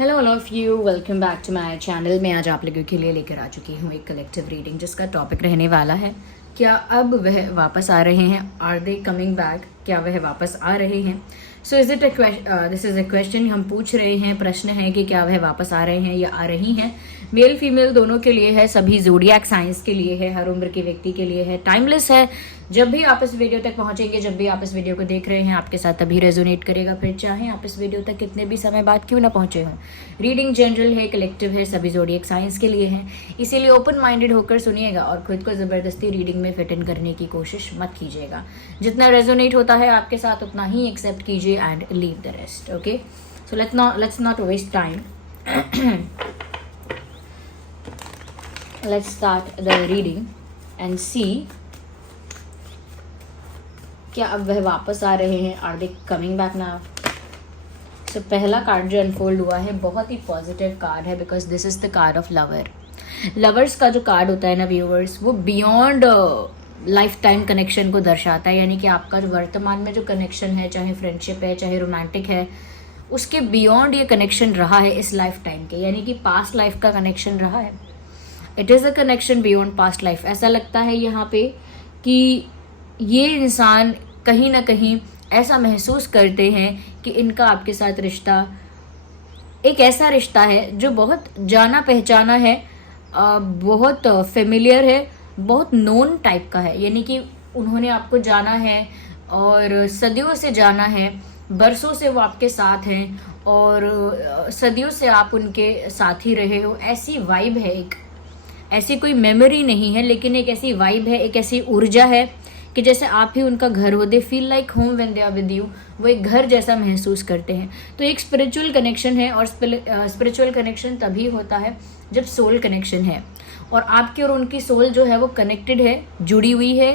Hello all of you, welcome back to my channel. मैं आज आप लोगों के लिए लेकर आ चुकी हूँ एक कलेक्टिव रीडिंग जिसका टॉपिक रहने वाला है क्या अब वह वापस आ रहे हैं, आर दे कमिंग बैक, क्या वह वापस आ रहे हैं। So is it this is a question हम पूछ रहे हैं, प्रश्न है कि क्या वह वापस आ रहे हैं या आ रही हैं। मेल फीमेल दोनों के लिए है, सभी ज़ोडिएक साइंस के लिए है, हर उम्र के व्यक्ति के लिए है, टाइमलेस है। जब भी आप इस वीडियो तक पहुंचेंगे, जब भी आप इस वीडियो को देख रहे हैं, आपके साथ तभी रेजोनेट करेगा, फिर चाहे आप इस वीडियो तक कितने भी समय बाद क्यों ना पहुंचे हों। रीडिंग जनरल है, कलेक्टिव है, सभी ज़ोडिएक साइंस के लिए है, इसीलिए ओपन माइंडेड होकर सुनिएगा और खुद को ज़बरदस्ती रीडिंग में फिट इन करने की कोशिश मत कीजिएगा। जितना रेजोनेट होता है आपके साथ उतना ही एक्सेप्ट कीजिए and leave the rest. Okay, so let's not waste time. Let's start the reading and see क्या अब वह वापस आ रहे हैं, are they coming back now. So पहला कार्ड जो अनफोल्ड हुआ है बहुत ही पॉजिटिव कार्ड है because this is the card of lover. Lovers का जो कार्ड होता है ना व्यूअर्स, वो बियॉन्ड लाइफ टाइम कनेक्शन को दर्शाता है। यानी कि आपका जो वर्तमान में जो कनेक्शन है, चाहे फ्रेंडशिप है चाहे रोमांटिक है, उसके बियॉन्ड ये कनेक्शन रहा है इस लाइफ टाइम के, यानी कि पास्ट लाइफ का कनेक्शन रहा है। It is a connection beyond past life. ऐसा लगता है यहाँ पे कि ये इंसान कहीं ना कहीं ऐसा महसूस करते हैं कि इनका आपके साथ रिश्ता एक ऐसा रिश्ता है जो बहुत जाना पहचाना है, बहुत फेमिलियर है, बहुत नोन टाइप का है। यानी कि उन्होंने आपको जाना है और सदियों से जाना है, बरसों से वो आपके साथ हैं और सदियों से आप उनके साथ ही रहे हो। ऐसी वाइब है, एक ऐसी कोई मेमोरी नहीं है लेकिन एक ऐसी वाइब है, एक ऐसी ऊर्जा है कि जैसे आप ही उनका घर हो। They feel like home when they are with you. वो एक घर जैसा महसूस करते हैं। तो एक स्पिरिचुअल कनेक्शन है और स्पिरिचुअल कनेक्शन तभी होता है जब सोल कनेक्शन है और आपकी और उनकी सोल जो है वो कनेक्टेड है, जुड़ी हुई है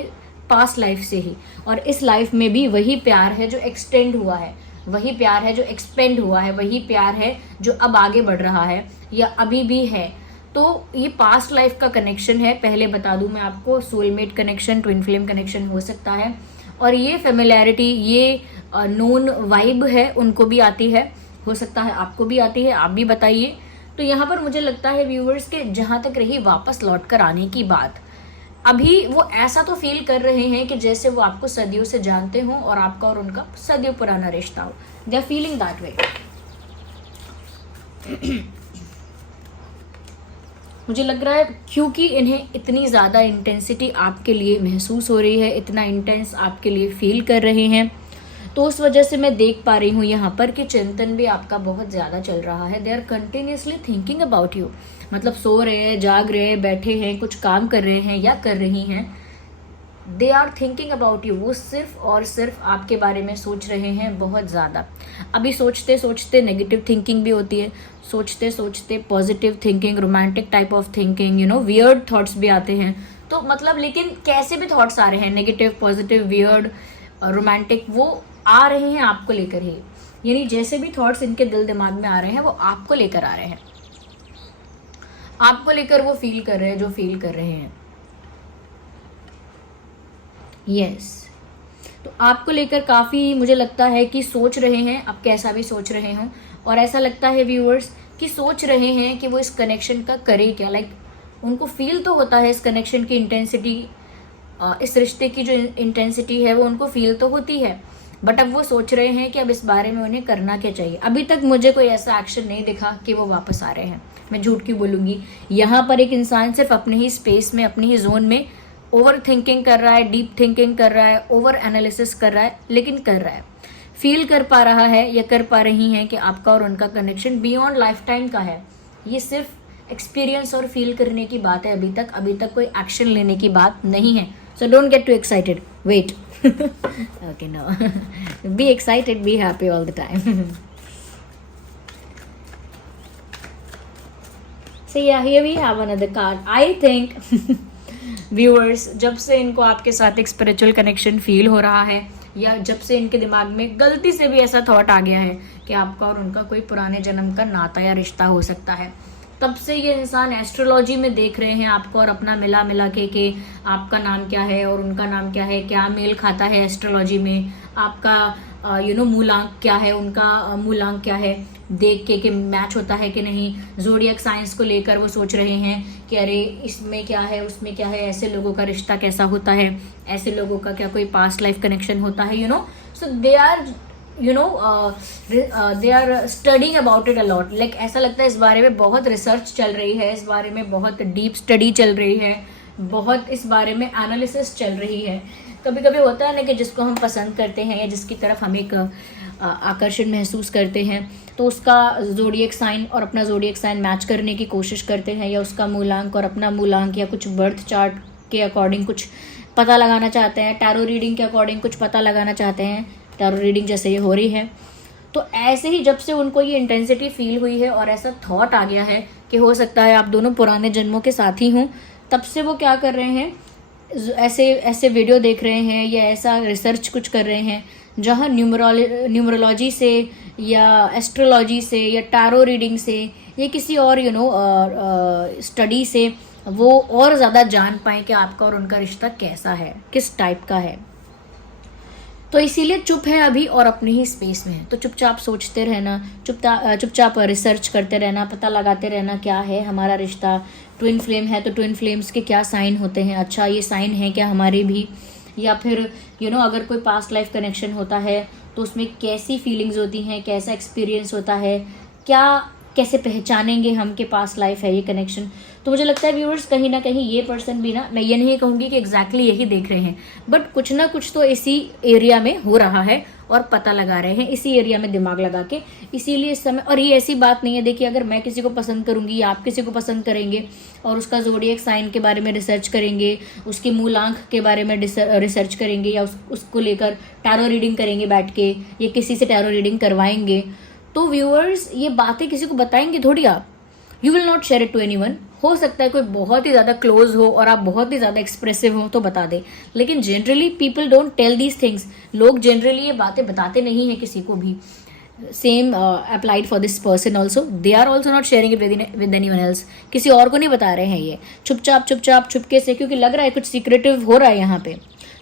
पास्ट लाइफ से ही। और इस लाइफ में भी वही प्यार है जो एक्सटेंड हुआ है, वही प्यार है जो एक्सपेंड हुआ है, वही प्यार है जो अब आगे बढ़ रहा है या अभी भी है। तो ये पास्ट लाइफ का कनेक्शन है। पहले बता दूं मैं आपको, soulmate connection, twin flame connection हो सकता है और ये फेमिलियरिटी, ये नोन वाइब है, उनको भी आती है, हो सकता है आपको भी आती है, आप भी बताइए। तो यहाँ पर मुझे लगता है व्यूअर्स के जहाँ तक रही वापस लौट कर आने की बात, अभी वो ऐसा तो फील कर रहे हैं कि जैसे वो आपको सदियों से जानते हों और आपका और उनका सदियों पुराना रिश्ता हो। They are feeling that way. मुझे लग रहा है क्योंकि इन्हें इतनी ज़्यादा इंटेंसिटी आपके लिए महसूस हो रही है, इतना इंटेंस आपके लिए फील कर रहे हैं, तो उस वजह से मैं देख पा रही हूँ यहाँ पर कि चिंतन भी आपका बहुत ज़्यादा चल रहा है। They are continuously thinking about you. मतलब सो रहे हैं, जाग रहे हैं, बैठे हैं, कुछ काम कर रहे हैं या कर रही हैं, they are thinking about you. वो सिर्फ और सिर्फ आपके बारे में सोच रहे हैं बहुत ज़्यादा। अभी सोचते सोचते नेगेटिव थिंकिंग भी होती है, सोचते सोचते positive thinking, romantic type of thinking, weird thoughts भी आते हैं। तो मतलब लेकिन कैसे भी थॉट्स आ रहे हैं, नेगेटिव, पॉजिटिव, वियर्ड, रोमांटिक, वो आ रहे हैं आपको लेकर ही। यानी जैसे भी थॉट्स इनके दिल दिमाग में आ रहे हैं वो आपको लेकर आ रहे हैं, आपको लेकर वो फील कर रहे हैं जो फील कर रहे हैं। यस, तो आपको लेकर काफ़ी मुझे लगता है कि सोच रहे हैं, अब कैसा भी सोच रहे हों। और ऐसा लगता है व्यूअर्स कि सोच रहे हैं कि वो इस कनेक्शन का करे क्या। उनको फील तो होता है इस कनेक्शन की इंटेंसिटी, इस रिश्ते की जो इंटेंसिटी है वो उनको फील तो होती है, बट अब वो सोच रहे हैं कि अब इस बारे में उन्हें करना क्या चाहिए। अभी तक मुझे कोई ऐसा एक्शन नहीं दिखा कि वो वापस आ रहे हैं। मैं झूठ क्यों बोलूँगी। यहाँ पर एक इंसान सिर्फ अपने ही स्पेस में, अपनी ही जोन में ओवर थिंकिंग कर रहा है, डीप थिंकिंग कर रहा है, ओवर एनालिसिस कर रहा है, लेकिन कर रहा है, फील कर पा रहा है या कर पा रही हैं कि आपका और उनका कनेक्शन बियॉन्ड लाइफ टाइम का है। ये सिर्फ एक्सपीरियंस और फील करने की बात है। अभी तक कोई एक्शन लेने की बात नहीं है। So don't get too excited, wait. Okay, no, be excited, be happy all the time. So yeah, here we have another card. I think viewers, जब से इनको आपके साथ एक स्पिरिचुअल कनेक्शन फील हो रहा है या जब से इनके दिमाग में गलती से भी ऐसा थॉट आ गया है कि आपका और उनका कोई पुराने जन्म का नाता या रिश्ता हो सकता है, तब से ये इंसान एस्ट्रोलॉजी में देख रहे हैं आपको और अपना मिला के आपका नाम क्या है और उनका नाम क्या है, क्या मेल खाता है एस्ट्रोलॉजी में, आपका मूलांक क्या है, उनका मूलांक क्या है देख के कि मैच होता है कि नहीं। ज़ोडिएक साइंस को लेकर वो सोच रहे हैं कि अरे इसमें क्या है, उसमें क्या है, ऐसे लोगों का रिश्ता कैसा होता है, ऐसे लोगों का क्या कोई पास्ट लाइफ कनेक्शन होता है, so they are they are studying about it a lot. Like ऐसा लगता है इस बारे में बहुत रिसर्च चल रही है, इस बारे में बहुत डीप स्टडी चल रही है, बहुत इस बारे में एनालिसिस चल रही है। कभी कभी होता है ना कि जिसको हम पसंद करते हैं या जिसकी तरफ हम एक आकर्षण महसूस करते हैं, तो उसका ज़ोडिएक साइन और अपना ज़ोडिएक साइन मैच करने की कोशिश करते हैं, या उसका मूलांक और अपना मूलांक या कुछ बर्थ चार्ट के अकॉर्डिंग कुछ पता लगाना चाहते हैं, टैरो रीडिंग के अकॉर्डिंग कुछ पता लगाना चाहते हैं, टैरो रीडिंग जैसे ये हो रही है। तो ऐसे ही जब से उनको ये इंटेंसिटी फील हुई है और ऐसा थॉट आ गया है कि हो सकता है आप दोनों पुराने जन्मों के साथी हों, तब से वो क्या कर रहे हैं, ऐसे वीडियो देख रहे हैं या ऐसा रिसर्च कुछ कर रहे हैं जहाँ न्यूमरोलॉजी से या एस्ट्रोलॉजी से या टैरो रीडिंग से या किसी और स्टडी से वो और ज़्यादा जान पाएँ कि आपका और उनका रिश्ता कैसा है, किस टाइप का है। तो इसीलिए चुप है अभी और अपनी ही स्पेस में है। तो चुपचाप सोचते रहना, चुपचाप रिसर्च करते रहना, पता लगाते रहना क्या है हमारा रिश्ता। ट्विन फ्लेम है तो ट्विन फ्लेम्स के क्या साइन होते हैं, अच्छा ये साइन है क्या हमारे भी, या फिर अगर कोई पास्ट लाइफ कनेक्शन होता है तो उसमें कैसी फीलिंग्स होती हैं, कैसा एक्सपीरियंस होता है, कैसे पहचानेंगे हम कि पास्ट लाइफ है ये कनेक्शन। तो मुझे लगता है व्यूअर्स कहीं ना कहीं ये पर्सन भी ना, मैं ये नहीं कहूँगी कि एग्जैक्टली यही देख रहे हैं, बट कुछ ना कुछ तो इसी एरिया में हो रहा है और पता लगा रहे हैं इसी एरिया में दिमाग लगा के। इसीलिए इस समय, और ये ऐसी बात नहीं है, देखिए अगर मैं किसी को पसंद करूंगी या आप किसी को पसंद करेंगे और उसका ज़ोडिएक साइन के बारे में रिसर्च करेंगे, उसके मूलांक के बारे में रिसर्च करेंगे, या उसको लेकर टैरो रीडिंग करेंगे बैठ के, या किसी से टैरो रीडिंग करवाएंगे, तो व्यूअर्स ये बातें किसी को बताएंगे थोड़ी आप। You will not share it to anyone. हो सकता है कोई बहुत ही ज़्यादा क्लोज हो और आप बहुत ही ज़्यादा एक्सप्रेसिव हो तो बता दे, लेकिन generally people don't tell these things. लोग जनरली ये बातें बताते नहीं हैं किसी को भी। Same applied for this person also, they are also not sharing it with anyone else. किसी और को नहीं बता रहे हैं ये, चुपचाप चुपके से, क्योंकि लग रहा है कुछ सीक्रेटिव हो रहा है यहाँ पे,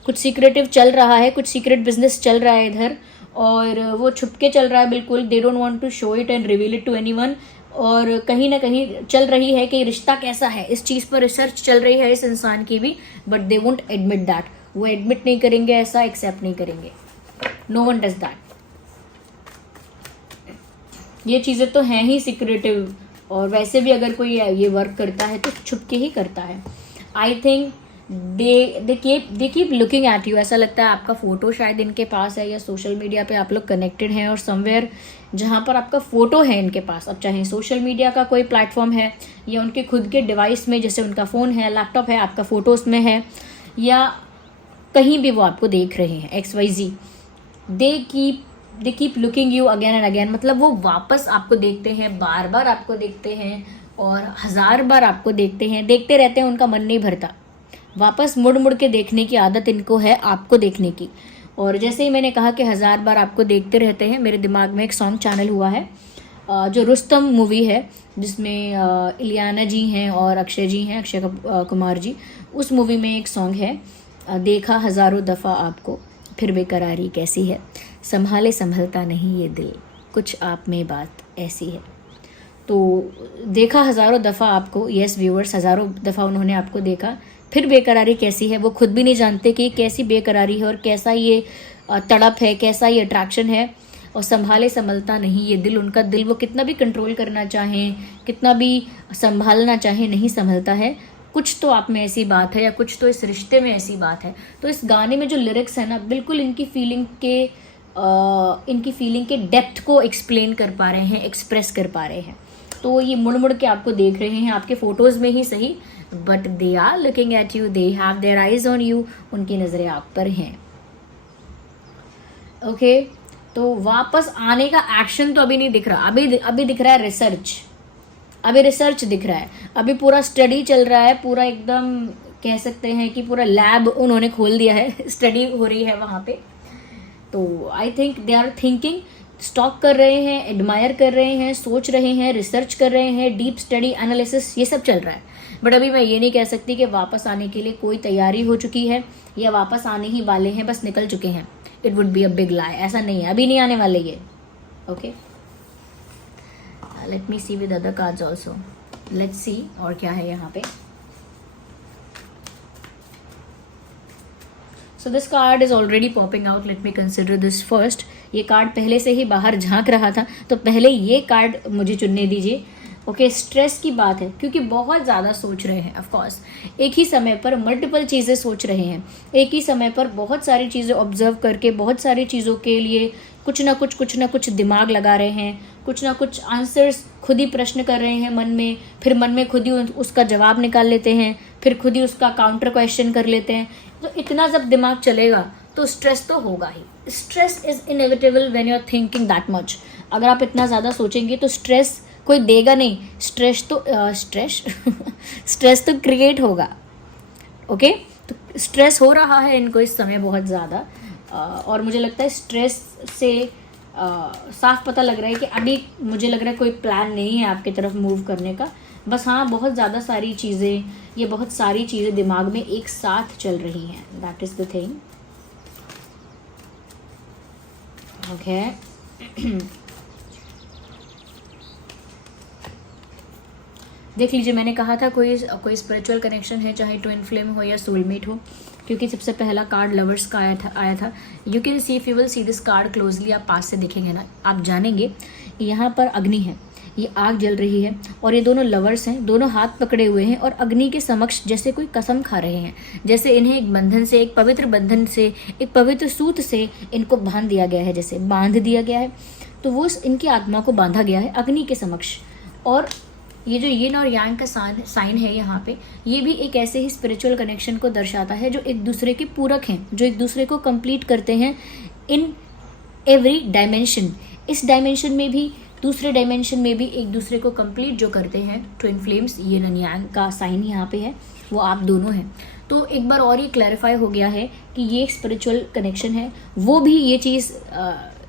कुछ सीक्रेटिव चल रहा है, कुछ सीक्रेट बिजनेस चल रहा है इधर, और वो छुपके चल रहा है बिल्कुल। They don't want to show it and reveal it to anyone. और कहीं ना कहीं चल रही है कि रिश्ता कैसा है, इस चीज़ पर रिसर्च चल रही है इस इंसान की भी, but they won't admit that. वो एडमिट नहीं करेंगे, ऐसा एक्सेप्ट नहीं करेंगे। No one does that. ये चीज़ें तो हैं ही सिक्रेटिव, और वैसे भी अगर कोई ये वर्क करता है तो छुपके ही करता है। आई think they keep looking at you. ऐसा लगता है आपका फ़ोटो शायद इनके पास है, या सोशल मीडिया पे आप लोग कनेक्टेड हैं और समवेयर जहाँ पर आपका फ़ोटो है इनके पास। अब चाहे सोशल मीडिया का कोई प्लेटफॉर्म है या उनके खुद के डिवाइस में, जैसे उनका फ़ोन है, लैपटॉप है, आपका फ़ोटो उसमें है, या कहीं भी वो आपको देख रहे हैं, XYZ। They keep looking you again and again. मतलब वो वापस आपको देखते हैं, बार बार आपको देखते हैं, और 1000 बार आपको देखते हैं, देखते रहते हैं, उनका मन नहीं भरता। वापस मुड़ मुड़ के देखने की आदत इनको है, आपको देखने की। और जैसे ही मैंने कहा कि 1000 बार आपको देखते रहते हैं, मेरे दिमाग में एक सॉन्ग चैनल हुआ है जो रुस्तम मूवी है, जिसमें इलियाना जी हैं और अक्षय जी हैं, अक्षय कुमार जी। उस मूवी में एक सॉन्ग है, देखा हज़ारों दफ़ा आपको फिर बेकरारी कैसी है, संभाले संभलता नहीं ये दिल, कुछ आप में बात ऐसी है। तो देखा हज़ारों दफ़ा आपको, यस व्यूअर्स, हज़ारों दफ़ा उन्होंने आपको देखा, फिर बेकरारी कैसी है। वो खुद भी नहीं जानते कि कैसी बेकरारी है और कैसा ये तड़प है, कैसा ये अट्रैक्शन है। और संभाले संभलता नहीं ये दिल, उनका दिल वो कितना भी कंट्रोल करना चाहें, कितना भी संभालना चाहें, नहीं संभलता है। कुछ तो आप में ऐसी बात है, या कुछ तो इस रिश्ते में ऐसी बात है। तो इस गाने में जो लिरिक्स है ना, बिल्कुल इनकी फीलिंग के डेप्थ को एक्सप्लेन कर पा रहे हैं, एक्सप्रेस कर पा रहे हैं। तो ये मुड़ मुड़ के आपको देख रहे हैं, आपके फोटोज़ में ही सही, but they are looking at you, they have their eyes on you. उनकी नज़रें आप पर हैं। ओके, तो वापस आने का एक्शन तो अभी नहीं दिख रहा। अभी दिख रहा है रिसर्च। अभी रिसर्च दिख रहा है, अभी पूरा स्टडी चल रहा है, पूरा एकदम कह सकते हैं कि पूरा लैब उन्होंने खोल दिया है, स्टडी हो रही है वहाँ पे। तो I think they are thinking, stalk कर रहे हैं, एडमायर कर रहे हैं, सोच रहे हैं, रिसर्च कर रहे हैं, डीप स्टडी, एनालिसिस, ये सब चल रहा है। बट अभी मैं ये नहीं कह सकती कि वापस आने के लिए कोई तैयारी हो चुकी है या वापस आने ही वाले हैं, बस निकल चुके हैं। It would be a big lie. ऐसा नहीं है, अभी नहीं आने वाले ये। Okay, let me see with other cards also. Let's see और क्या है यहाँ पे। So this card is already popping out, let me consider this first. ये कार्ड पहले से ही बाहर झांक रहा था, तो पहले ये कार्ड मुझे चुनने दीजिए। ओके, स्ट्रेस की बात है, क्योंकि बहुत ज़्यादा सोच रहे हैं। ऑफ कोर्स एक ही समय पर मल्टीपल चीज़ें सोच रहे हैं, एक ही समय पर बहुत सारी चीज़ें ऑब्जर्व करके बहुत सारी चीज़ों के लिए कुछ ना कुछ दिमाग लगा रहे हैं, कुछ ना कुछ आंसर्स खुद ही प्रश्न कर रहे हैं मन में, फिर मन में खुद ही उसका जवाब निकाल लेते हैं, फिर खुद ही उसका काउंटर क्वेश्चन कर लेते हैं। तो इतना जब दिमाग चलेगा तो स्ट्रेस तो होगा ही। Stress is inevitable when you are thinking that much. अगर आप इतना ज़्यादा सोचेंगे तो स्ट्रेस कोई देगा नहीं, स्ट्रेस तो क्रिएट होगा। ओके, तो स्ट्रेस हो रहा है इनको इस समय बहुत ज़्यादा, और मुझे लगता है स्ट्रेस से साफ पता लग रहा है कि अभी मुझे लग रहा है कोई प्लान नहीं है आपकी तरफ मूव करने का। बस हाँ, बहुत ज़्यादा सारी चीज़ें, ये बहुत सारी चीज़ें दिमाग में एक साथ चल रही हैं। That is the thing. Okay, देख लीजिए, मैंने कहा था कोई स्पिरिचुअल कनेक्शन है, चाहे ट्विन फ्लेम हो या सोलमेट हो, क्योंकि सबसे पहला कार्ड लवर्स का आया था। You can see, if you will see this card closely, आप पास से देखेंगे ना, आप जानेंगे यहाँ पर अग्नि है, ये आग जल रही है, और ये दोनों लवर्स हैं, दोनों हाथ पकड़े हुए हैं और अग्नि के समक्ष जैसे कोई कसम खा रहे हैं, जैसे इन्हें एक बंधन से, एक पवित्र बंधन से, एक पवित्र सूत से इनको बांध दिया गया है, जैसे बांध दिया गया है। तो वो इनकी आत्मा को बांधा गया है अग्नि के समक्ष। और ये जो यिन और यांग का साइन है यहाँ पे, ये भी एक ऐसे ही स्पिरिचुअल कनेक्शन को दर्शाता है जो एक दूसरे के पूरक हैं, जो एक दूसरे को कंप्लीट करते हैं इन एवरी डायमेंशन। इस डायमेंशन में भी, दूसरे डायमेंशन में भी एक दूसरे को कंप्लीट जो करते हैं ट्विन फ्लेम्स। यिन और यांग का साइन यहाँ पे है, वो आप दोनों हैं। तो एक बार और ये क्लैरिफाई हो गया है कि ये एक स्पिरिचुअल कनेक्शन है। वो भी ये चीज़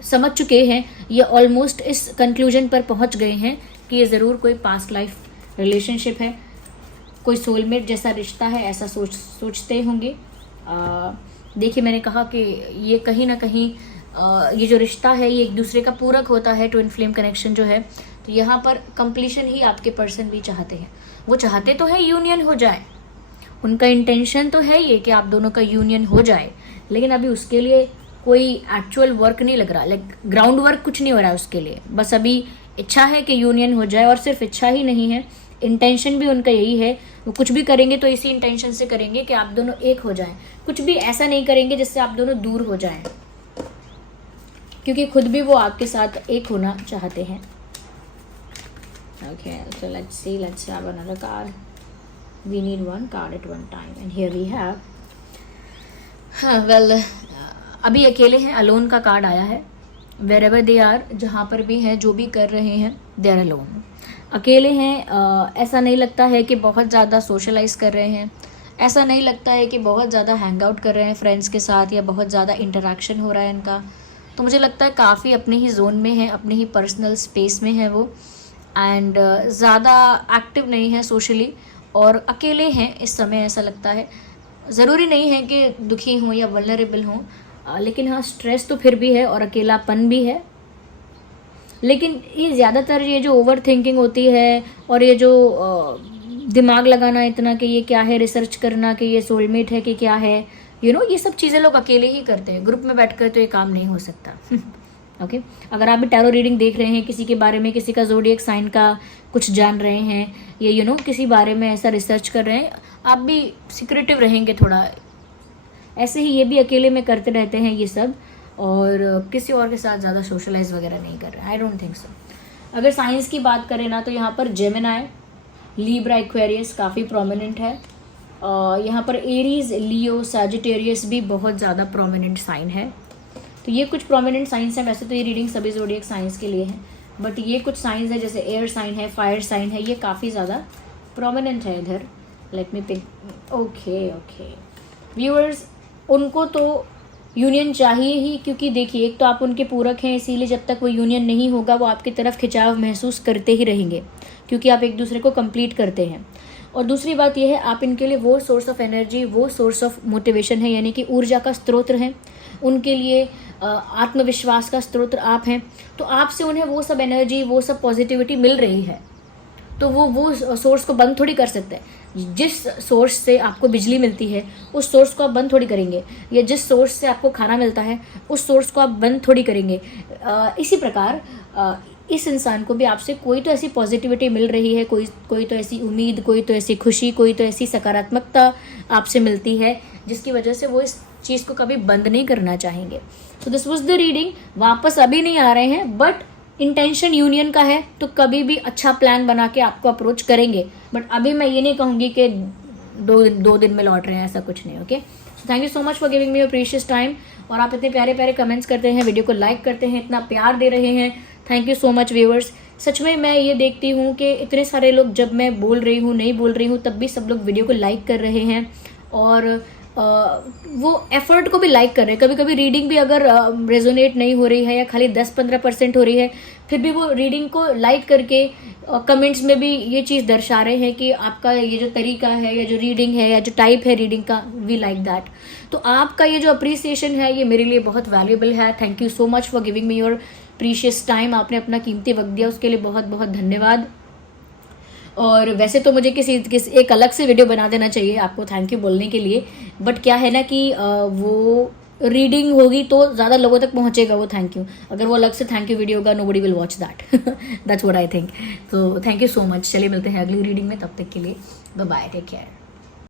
समझ चुके हैं, ये ऑलमोस्ट इस कंक्लूजन पर पहुँच गए हैं कि ये ज़रूर कोई पास्ट लाइफ रिलेशनशिप है, कोई सोलमेट जैसा रिश्ता है, ऐसा सोचते होंगे। देखिए, मैंने कहा कि ये कहीं ना कहीं ये जो रिश्ता है ये एक दूसरे का पूरक होता है, ट्विन फ्लेम कनेक्शन जो है। तो यहाँ पर कंप्लीशन ही आपके पर्सन भी चाहते हैं। वो चाहते तो है यूनियन हो जाए, उनका इंटेंशन तो है ये कि आप दोनों का यूनियन हो जाए, लेकिन अभी उसके लिए कोई एक्चुअल वर्क नहीं लग रहा, लाइक ग्राउंड वर्क कुछ नहीं हो रहा है उसके लिए। बस अभी इच्छा है कि यूनियन हो जाए, और सिर्फ इच्छा ही नहीं है, इंटेंशन भी उनका यही है। वो कुछ भी करेंगे तो इसी इंटेंशन से करेंगे कि आप दोनों एक हो जाएं। कुछ भी ऐसा नहीं करेंगे जिससे आप दोनों दूर हो जाएं, क्योंकि खुद भी वो आपके साथ एक होना चाहते हैं। Okay, so let's have another card. We need one card at one time, and here we have, हाँ वेल, अभी अकेले हैं, अलोन का कार्ड आया है। वेरेवर दे आर, जहाँ पर भी हैं, जो भी कर रहे हैं, दे आर अलोन, अकेले हैं। ऐसा नहीं लगता है कि बहुत ज़्यादा सोशलाइज कर रहे हैं, ऐसा नहीं लगता है कि बहुत ज़्यादा हैंग आउट कर रहे हैं फ्रेंड्स के साथ, या बहुत ज़्यादा इंटरेक्शन हो रहा है इनका। तो मुझे लगता है काफ़ी अपने ही जोन में है, अपने ही पर्सनल स्पेस में है वो, एंड ज़्यादा एक्टिव नहीं है सोशली, और अकेले हैं इस समय, ऐसा लगता है। ज़रूरी नहीं है कि दुखी हों या वल्नरेबल हों, लेकिन हाँ, स्ट्रेस तो फिर भी है और अकेलापन भी है। लेकिन ये ज़्यादातर ये जो ओवर थिंकिंग होती है, और ये जो दिमाग लगाना इतना कि ये क्या है, रिसर्च करना कि ये सोलमेट है कि क्या है, ये सब चीज़ें लोग अकेले ही करते हैं, ग्रुप में बैठकर तो ये काम नहीं हो सकता। ओके, अगर आप भी टैरो रीडिंग देख रहे हैं, किसी के बारे में, किसी का ज़ोडिएक साइन का कुछ जान रहे हैं, या किसी बारे में ऐसा रिसर्च कर रहे हैं, आप भी सिक्रेटिव रहेंगे थोड़ा। ऐसे ही ये भी अकेले में करते रहते हैं ये सब, और किसी और के साथ ज़्यादा सोशलाइज वगैरह नहीं कर रहे। I don't think so. अगर साइंस की बात करें ना, तो यहाँ पर जेमिनाई, लीब्रा, एक्वेरियस काफ़ी प्रोमिनेंट है। यहाँ पर एरीज, लियो, सैजिटेरियस भी बहुत ज़्यादा प्रोमिनेंट साइन है। तो ये कुछ प्रोमिनेंट साइंस हैं। वैसे तो ये रीडिंग सभी ज़ोडिएक साइंस के लिए है, बट ये कुछ साइंस है, जैसे एयर साइन है, फायर साइन है, ये काफ़ी ज़्यादा प्रोमिनेंट है इधर। Let me pick. Okay viewers, उनको तो यूनियन चाहिए ही, क्योंकि देखिए, एक तो आप उनके पूरक हैं, इसीलिए जब तक वो यूनियन नहीं होगा वो आपकी तरफ खिंचाव महसूस करते ही रहेंगे, क्योंकि आप एक दूसरे को कंप्लीट करते हैं। और दूसरी बात यह है, आप इनके लिए वो सोर्स ऑफ एनर्जी, वो सोर्स ऑफ मोटिवेशन है, यानी कि ऊर्जा का स्रोत हैं। उनके लिए आत्मविश्वास का स्रोत आप हैं। तो आपसे उन्हें वो सब एनर्जी, वो सब पॉजिटिविटी मिल रही है, तो वो सोर्स को बंद थोड़ी कर सकते हैं। जिस सोर्स से आपको बिजली मिलती है उस सोर्स को आप बंद थोड़ी करेंगे, या जिस सोर्स से आपको खाना मिलता है उस सोर्स को आप बंद थोड़ी करेंगे। इसी प्रकार इस इंसान को भी आपसे कोई तो ऐसी पॉजिटिविटी मिल रही है, कोई तो ऐसी उम्मीद, कोई तो ऐसी खुशी, कोई तो ऐसी सकारात्मकता आपसे मिलती है, जिसकी वजह से वो इस चीज़ को कभी बंद नहीं करना चाहेंगे। तो दिस वाज द रीडिंग। वापस अभी नहीं आ रहे हैं, बट इंटेंशन यूनियन का है, तो कभी भी अच्छा प्लान बना के आपको अप्रोच करेंगे। बट अभी मैं ये नहीं कहूँगी कि दो दिन में लौट रहे हैं, ऐसा कुछ नहीं। Okay, so thank you so much for giving me your precious time. और आप इतने प्यारे प्यारे कमेंट्स करते हैं, वीडियो को लाइक करते हैं, इतना प्यार दे रहे हैं। Thank you so much viewers. सच में मैं ये देखती हूँ कि इतने सारे लोग, जब मैं बोल रही हूँ, नहीं बोल रही हूँ, तब भी सब लोग वीडियो को लाइक कर रहे हैं और वो एफर्ट को भी लाइक कर रहे हैं। कभी कभी रीडिंग भी अगर रेजोनेट नहीं हो रही है या खाली 10-15% हो रही है, फिर भी वो रीडिंग को लाइक करके कमेंट्स में भी ये चीज़ दर्शा रहे हैं कि आपका ये जो तरीका है, या जो रीडिंग है, या जो टाइप है रीडिंग का, वी लाइक दैट। तो आपका ये जो अप्रिसिएशन है, ये मेरे लिए बहुत वैल्यूएबल है। Thank you so much for giving me your precious time. आपने अपना कीमती वक्त दिया, उसके लिए बहुत बहुत धन्यवाद। और वैसे तो मुझे किसी एक अलग से वीडियो बना देना चाहिए आपको थैंक यू बोलने के लिए, बट क्या है ना कि वो रीडिंग होगी तो ज़्यादा लोगों तक पहुंचेगा वो थैंक यू। अगर वो अलग से थैंक यू वीडियो होगा, nobody will watch that. That's what I think. तो थैंक यू सो मच। चलिए मिलते हैं अगली रीडिंग में, तब तक के लिए बाय बाय, टेक केयर।